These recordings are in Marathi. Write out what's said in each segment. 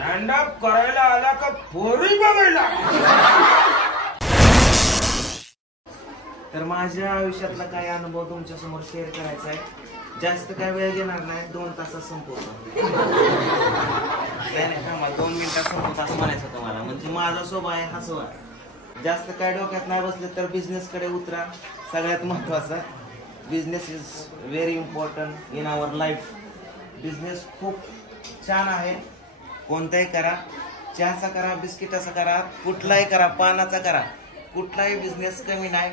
स्टँड अप करायला आला का पोरी बघायला? तर माझ्या आयुष्यातला काही अनुभव तुमच्या समोर शेअर करायचा आहे. जास्त काय वेळ घेणार नाही, 2 तासात संपवतो. नाही थांबा, 2 मिनिटात संपवतो असं म्हणायचं तुम्हाला. म्हणजे माझा स्वभाव आहे हसवा. जास्त काय डोक्यात नाही बसले तर बिझनेस कडे उतरा. सगळ्यात महत्वाचं, business is very important in our life. Business खूप छान आहे. कोणताही करा, चहाचा करा, बिस्किटाचा करा, कुठलाही करा, पानाचा करा, कुठलाही बिझनेस कमी नाही.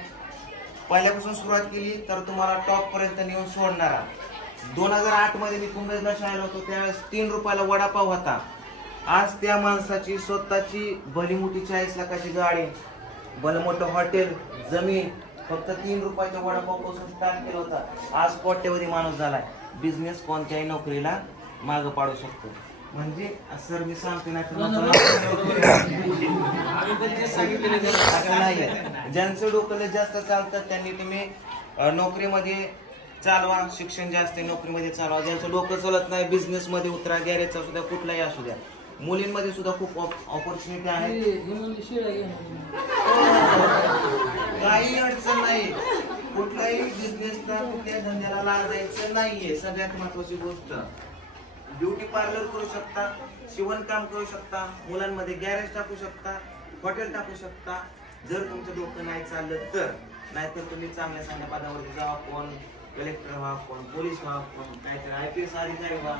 पहिल्यापासून सुरुवात केली तर तुम्हाला टॉप पर्यंत नेऊन सोडणारा. 2008 मध्ये मी कुंभेजला शाळेला होतो, त्यावेळेस 3 रुपयाला वडापाव होता. आज त्या माणसाची स्वतःची भली मोठी 40 लाखाची गाडी, भलं मोठं हॉटेल, जमीन, फक्त 3 रुपयाच्या वडापावपासून स्टार्ट केलं होतं. आज कोट्यवधी माणूस झालाय. बिझनेस कोणत्याही नोकरीला मागं पाडू शकतो. म्हणजे सर मी सांगते नाही, ज्यांचं डोकं जास्त चालतं त्यांनी तुम्ही नोकरीमध्ये चालवा. शिक्षण जे असते नोकरीमध्ये चालवा. ज्यांचं डोकं चालत नाही बिझनेस मध्ये उतरा. गॅरेजचा सुद्धा कुठलाही असू द्या. मुलींमध्ये सुद्धा खूप ऑपॉर्च्युनिटी आहे. काही अडचण नाही. कुठलाही बिझनेसला कुठल्या धंद्याला लाजायचं नाहीये. सगळ्यात महत्वाची गोष्ट, ब्युटी पार्लर करू शकता, शिवणकाम करू शकता, मुलांमध्ये गॅरेज टाकू शकता, हॉटेल टाकू शकता. जर तुमचं डोकं नाही चाललं तर. नाहीतर तुम्ही चांगल्या चांगल्या पदावरती जावा. कोण कलेक्टर व्हा, कोण पोलीस व्हा, कोण काहीतरी IPS अधिकारी व्हा.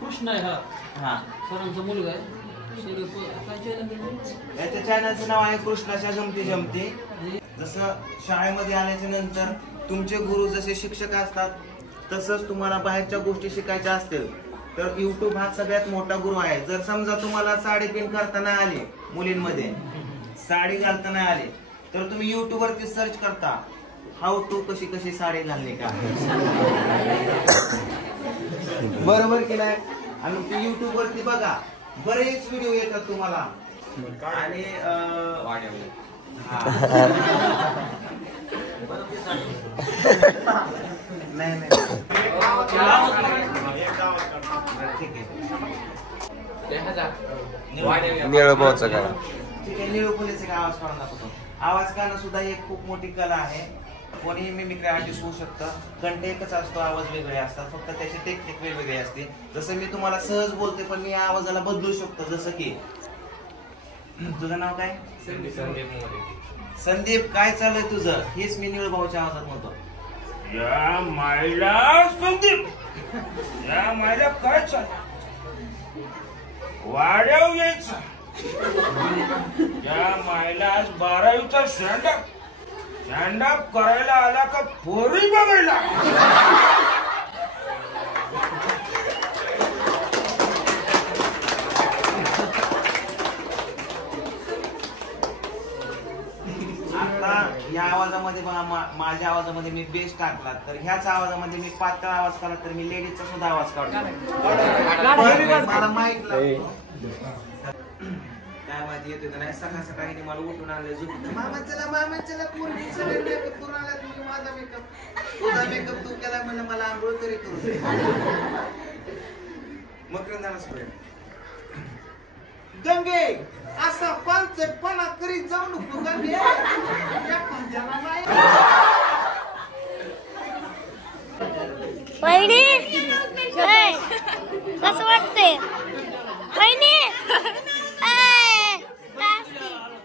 कृष्ण आहे हा सरांचा मुलगा आहे. याच्या चॅनलचं नाव आहे कृष्णाच्या गमती जमती. जसं शाळेमध्ये आल्याच्या नंतर तुमचे गुरु जसे शिक्षक असतात तसंच तुम्हाला बाहेरच्या गोष्टी शिकायच्या असतील तर युट्यूब हा सगळ्यात मोठा गुरु आहे. जर समजा तुम्हाला साडी पिन करताना आली, मुलींमध्ये साडी घालताना आली, तर तुम्ही युट्यूब वरती सर्च करता हाऊ टू कशी साडी घालणे का. बरोबर की नाही? आणि ती युट्यूब वरती बघा, बरेच व्हिडिओ येतात तुम्हाला. आणि नाही निळभाऊचा करा. ठीक आहे, निळू फुलेचे काय आवाज काढून दाखवतो. आवाज काढणं सुद्धा एक खूप मोठी कला आहे. कोणीही मिमिक्री आर्टिस्ट होऊ शकतं. कंठ एकच असतो, आवाज वेगळे असतात, फक्त त्याची टेक्निक वेगवेगळी असते. जसं मी तुम्हाला सहज बोलते पण मी आवाजाला बदलू शकतो. जसं की तुझं नाव काय? संदीप. काय चाललंय तुझं? हेच मी निळभाऊच्या आवाजात म्हणतो. या मायला संदीप, या मायला काय चाललं? वाड्याव यायचं. या मायला आज 12वीचा स्टँड अप करायला आला का पोरी बघायला? आता या आवाजामध्ये माझ्या आवाजामध्ये मी बेस टाकला तर ह्याच आवाजामध्ये मी पातळ आवाज काढला तर मी लेडीजचा सुद्धा आवाज काढतो. मला माहित लागतो काय माहिती येते का नाही. सकाळ सकाळी मला उठून आणले झोपून, मामा चला पूर्ण सगळे मेकअप करून आला तुम्ही. माझा मेकअप तू केला म्हणलं मला आंघोळ तरी करू दे. मग स्प्रे गंगे असा पानचटपणा करीत जाऊ नको गंगे. कसं वाटतंय?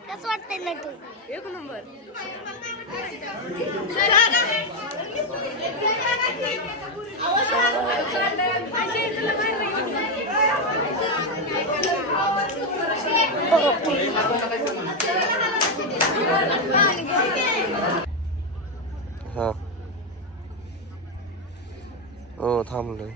कसं वाटतंय लड्डू? एक नंबर. हा. हो थांबलोय.